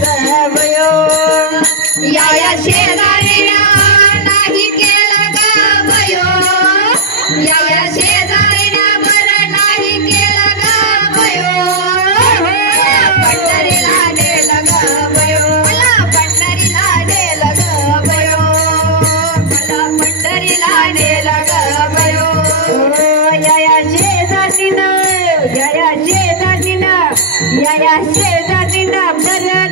ग भयो या शेजारीला नाही केलं ग भयो या शेजारीला बरं नाही केलं ग भयो पंढरीला नेलं ग भयो मला पंढरीला नेलं ग भयो मला पंढरीला नेलं ग भयो या शेजारीनं या शेजारीनं बरं